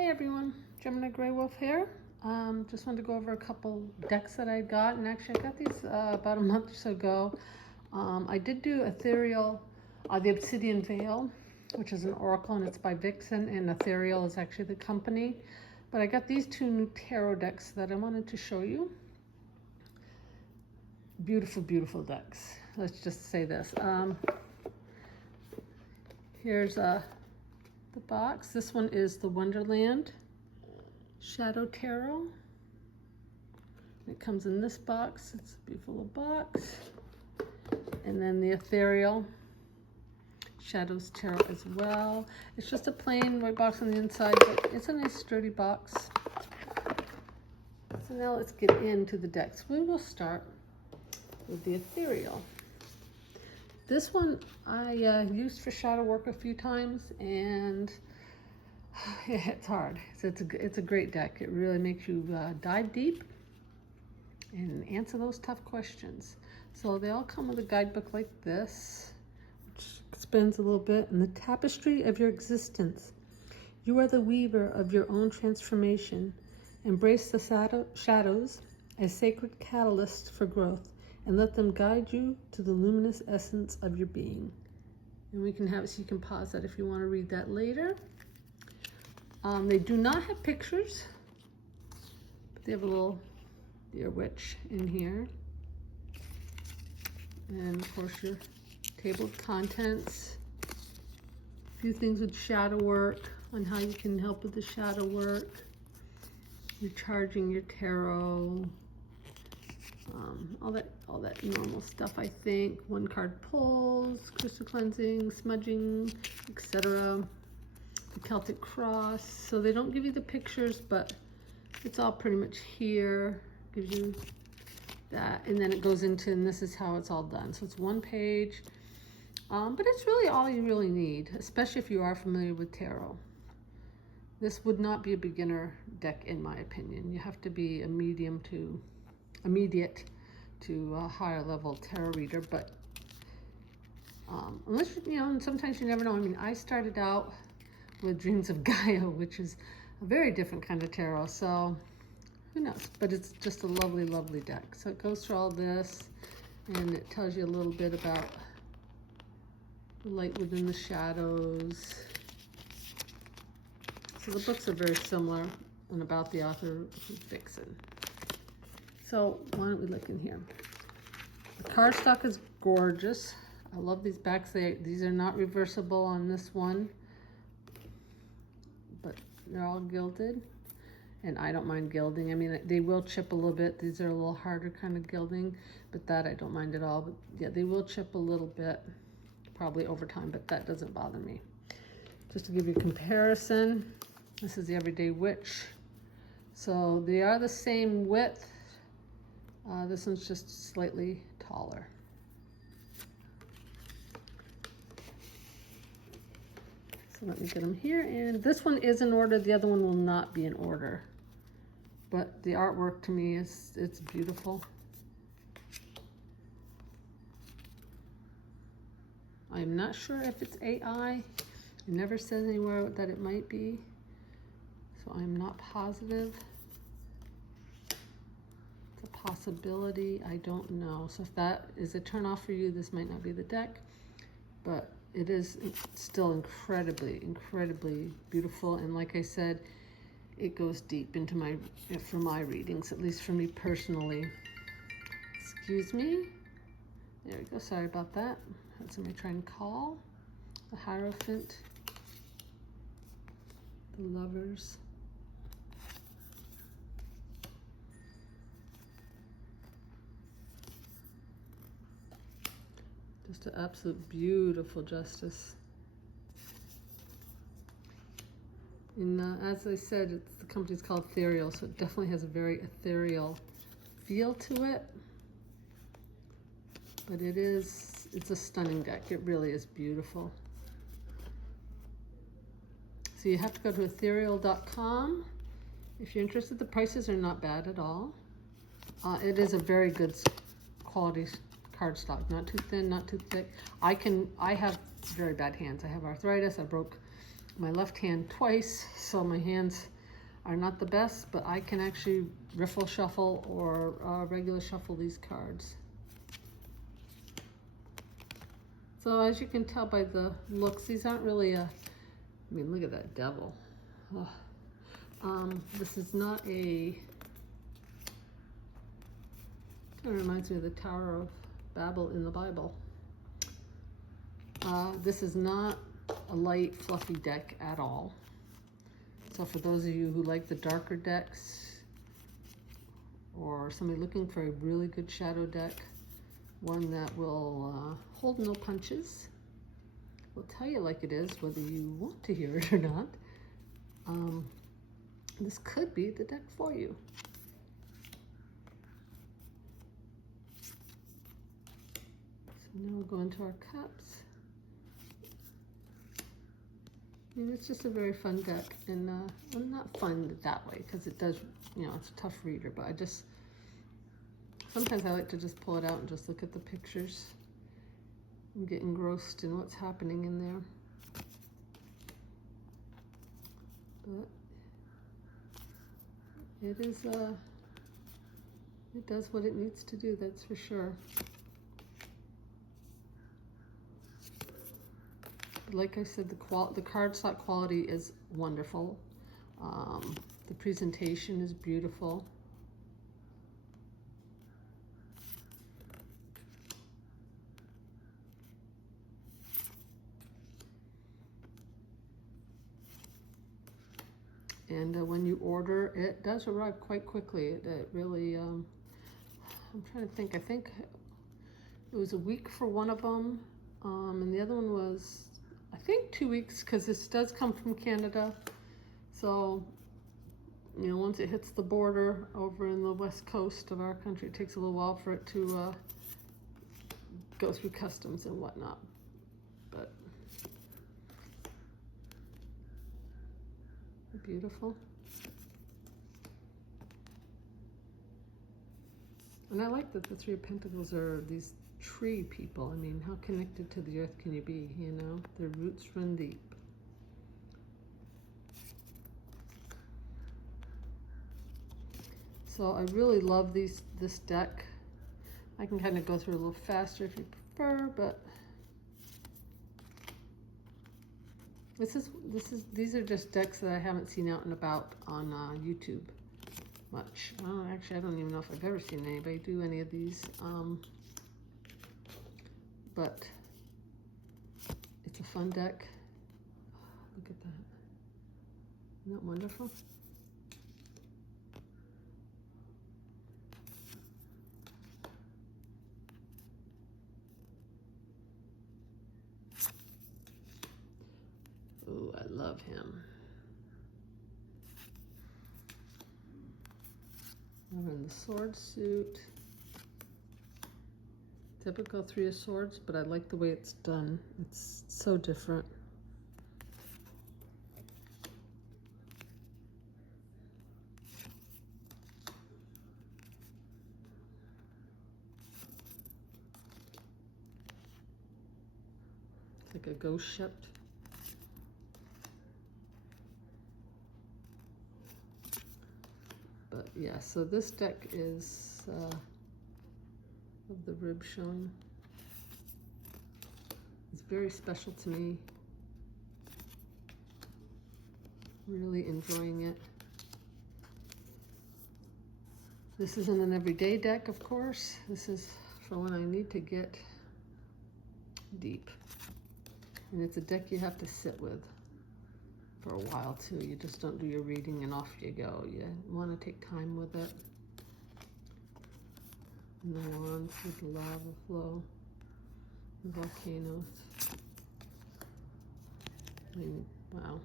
Hey everyone, Gemini Grey Wolf here. Just wanted to go over a couple decks that I got, and actually I got these about a month or so ago. I did do Ethereal, the Obsidian Veil, which is an oracle, and it's by Vixen, and Ethereal is actually the company. But I got these two new tarot decks that I wanted to show you. Beautiful, beautiful decks. Let's just say this. Here's the box. This one is the Wonderland Shadow Tarot. It comes in this box. It's a beautiful little box. And then the Ethereal Shadows Tarot as well. It's just a plain white box on the inside, but it's a nice sturdy box. So now let's get into the decks. We will start with the Ethereal. This one I used for shadow work a few times, and it's hard. So it's a great deck. It really makes you dive deep and answer those tough questions. So they all come with a guidebook like this, which expands a little bit. In the tapestry of your existence, you are the weaver of your own transformation. Embrace the shadows as sacred catalysts for growth, and let them guide you to the luminous essence of your being. And we can have it so you can pause that if you want to read that later. They do not have pictures, but they have a little deer witch in here. And of course your table of contents. A few things with shadow work, on how you can help with the shadow work. Recharging your tarot. All that normal stuff, I think. One card pulls, crystal cleansing, smudging, etc. The Celtic cross. So they don't give you the pictures, but it's all pretty much here. Gives you that, and then it goes into, and this is how it's all done. So it's one page, but it's really all you really need, especially if you are familiar with tarot. This would not be a beginner deck, in my opinion. You have to be a immediate to a higher level tarot reader, but unless, and sometimes you never know. I mean, I started out with Dreams of Gaia, which is a very different kind of tarot, so who knows, but it's just a lovely, lovely deck. So it goes through all this, and it tells you a little bit about the light within the shadows. So the books are very similar, and about the author, Vixen. So why don't we look in here? The cardstock is gorgeous. I love these backs. These are not reversible on this one, but they're all gilded, and I don't mind gilding. I mean, they will chip a little bit. These are a little harder kind of gilding, but that I don't mind at all. But yeah, they will chip a little bit, probably over time, but that doesn't bother me. Just to give you a comparison, this is the Everyday Witch. So they are the same width. This one's just slightly taller. So let me get them here. And this one is in order. The other one will not be in order. But the artwork to me it's beautiful. I'm not sure if it's AI. It never says anywhere that it might be. So I'm not positive. Possibility, I don't know. So if that is a turn off for you, this might not be the deck, but it is still incredibly, incredibly beautiful. And like I said, it goes deep into for my readings, at least for me personally. Excuse me. There we go. Sorry about that. Had somebody try and call. The Hierophant. The Lovers. Just an absolute beautiful justice. And as I said, the company's called Ethereal, so it definitely has a very ethereal feel to it. But it's a stunning deck. It really is beautiful. So you have to go to ethereal.com if you're interested. The prices are not bad at all. It is a very good quality cardstock, not too thin, not too thick. I have very bad hands. I have arthritis. I broke my left hand twice, so my hands are not the best, but I can actually riffle shuffle or regular shuffle these cards. So as you can tell by the looks, these aren't really I mean, look at that devil. This is not it reminds me of the Tower of Babel in the Bible. This is not a light, fluffy deck at all. So for those of you who like the darker decks, or somebody looking for a really good shadow deck, one that will hold no punches, will tell you like it is, whether you want to hear it or not, this could be the deck for you. So now we'll go into our cups. I mean, it's just a very fun deck, and well, not fun that way, because it does, you know, it's a tough reader, but sometimes I like to just pull it out and just look at the pictures and get engrossed in what's happening in there. But it does what it needs to do, that's for sure. But like I said, the cardstock quality is wonderful. The presentation is beautiful. And when you order, it does arrive quite quickly. It really, I'm trying to think, I think it was a week for one of them, and the other one was, I think 2 weeks, because this does come from Canada. So, you know, once it hits the border over in the west coast of our country, it takes a little while for it to go through customs and whatnot. But beautiful. And I like that the Three of Pentacles are these tree people. I mean, how connected to the earth can you be, you know? Their roots run deep. So I really love this deck. I can kind of go through a little faster if you prefer, but these are just decks that I haven't seen out and about on YouTube much. Actually, I don't even know if I've ever seen anybody do any of these. But it's a fun deck. Look at that. Isn't that wonderful? Oh, I love him. I'm in the sword suit. Typical Three of Swords, but I like the way it's done. It's so different. It's like a ghost ship. But yeah, so this deck is of the rib showing. It's very special to me. Really enjoying it. This isn't an everyday deck, of course. This is for when I need to get deep. And it's a deck you have to sit with for a while too. You just don't do your reading and off you go. You want to take time with it. And the wands with the lava flow, the volcanoes. I mean, wow.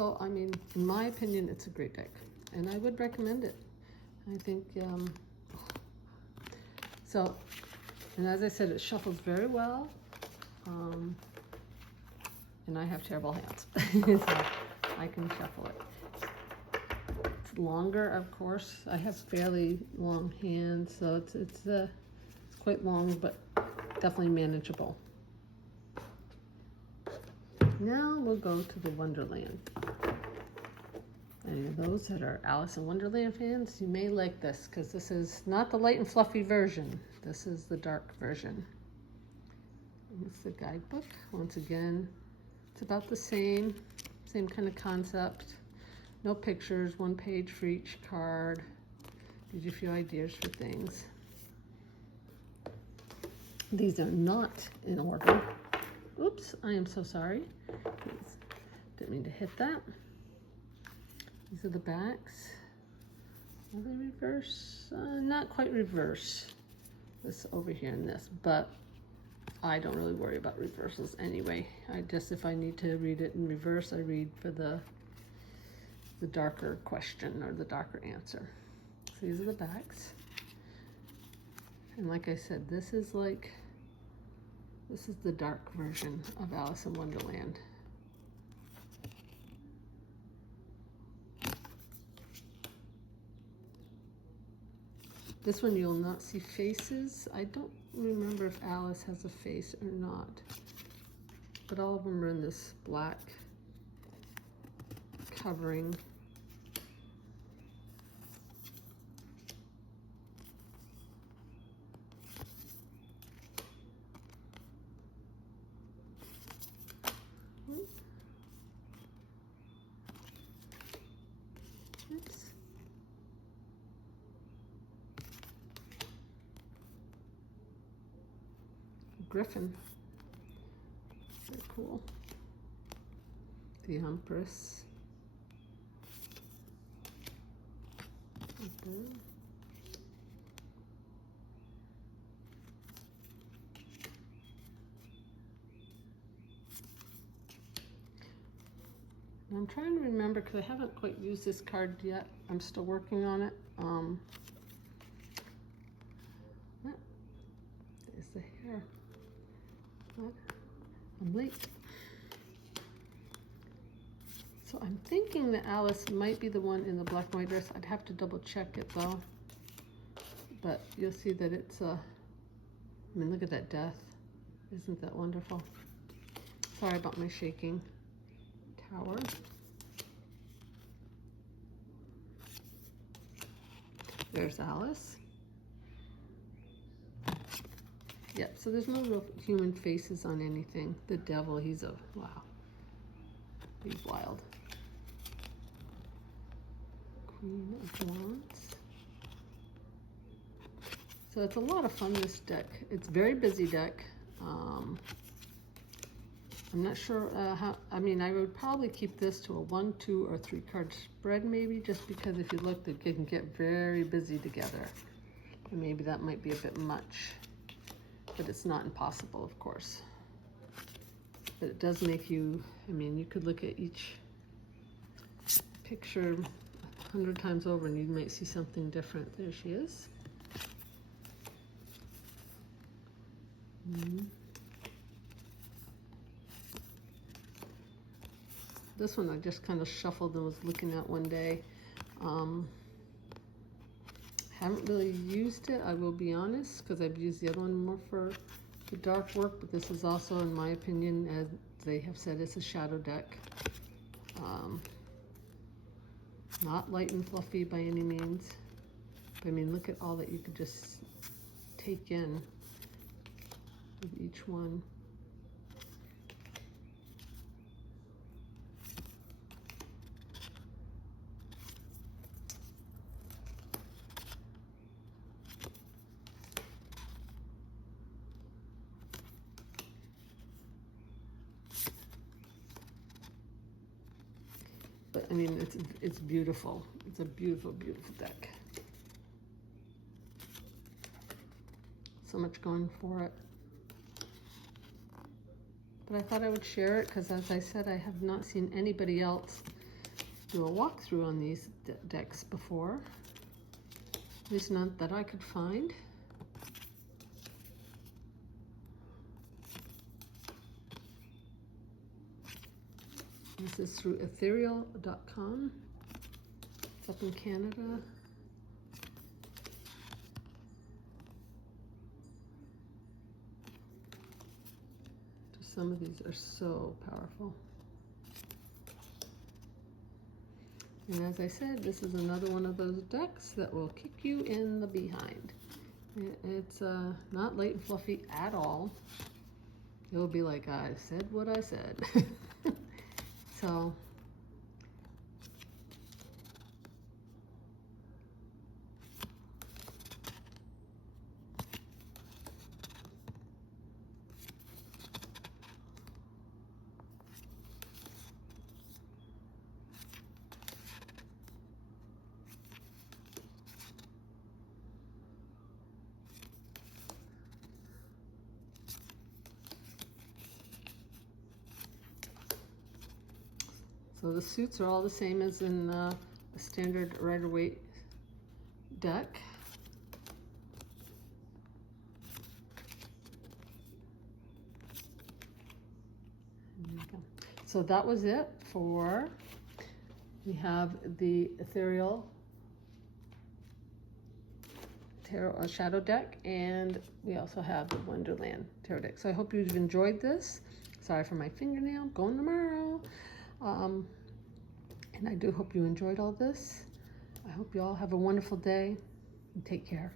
So, I mean, in my opinion, it's a great deck, and I would recommend it. I think, so, and as I said, it shuffles very well, and I have terrible hands, so I can shuffle it. It's longer, of course. I have fairly long hands, so it's quite long, but definitely manageable. Now we'll go to the Wonderland. Any of those that are Alice in Wonderland fans, you may like this, because this is not the light and fluffy version. This is the dark version. And it's the guidebook. Once again, it's about the same kind of concept. No pictures, one page for each card. Gives you a few ideas for things. These are not in order. Oops, I am so sorry. Didn't mean to hit that. These are the backs. Are they reverse? Not quite reverse. This over here and this, but I don't really worry about reversals anyway. I just, if I need to read it in reverse, I read for the darker question or the darker answer. So these are the backs. And like I said, this is the dark version of Alice in Wonderland. This one you'll not see faces. I don't remember if Alice has a face or not, but all of them are in this black covering. Oops. Griffin. Very cool. The Empress. Okay. I'm trying to remember, because I haven't quite used this card yet. I'm still working on it. There's the hair. What? I'm late. So I'm thinking that Alice might be the one in the black and white dress. I'd have to double check it though. But you'll see that it's I mean, look at that death. Isn't that wonderful? Sorry about my shaking. Tower. There's Alice. Yep, so there's no real human faces on anything. The devil, he's wow. He's wild. Queen of Wands. So it's a lot of fun, this deck. It's a very busy deck. I'm not sure how, I mean, I would probably keep this to a 1, 2, or 3 card spread maybe, just because if you look, they can get very busy together. And maybe that might be a bit much, but it's not impossible, of course. But it does make you, I mean, you could look at each picture 100 times over and you might see something different. There she is. This one I just kind of shuffled and was looking at one day. Haven't really used it, I will be honest, because I've used the other one more for the dark work, but this is also, in my opinion, as they have said, it's a shadow deck. Not light and fluffy by any means. But, I mean, look at all that you could just take in with each one. But I mean, it's beautiful. It's a beautiful, beautiful deck. So much going for it. But I thought I would share it because, as I said, I have not seen anybody else do a walkthrough on these decks before. At least not that I could find. This is through ethereal.com. It's up in Canada. Some of these are so powerful. And as I said, this is another one of those decks that will kick you in the behind. It's not light and fluffy at all. It'll be like, I said what I said. So, so the suits are all the same as in the standard Rider-Waite deck. So that was it for, we have the Ethereal Tarot Shadow deck, and we also have the Wonderland Tarot deck. So I hope you've enjoyed this. Sorry for my fingernail, going tomorrow. And I do hope you enjoyed all this. I hope you all have a wonderful day and take care.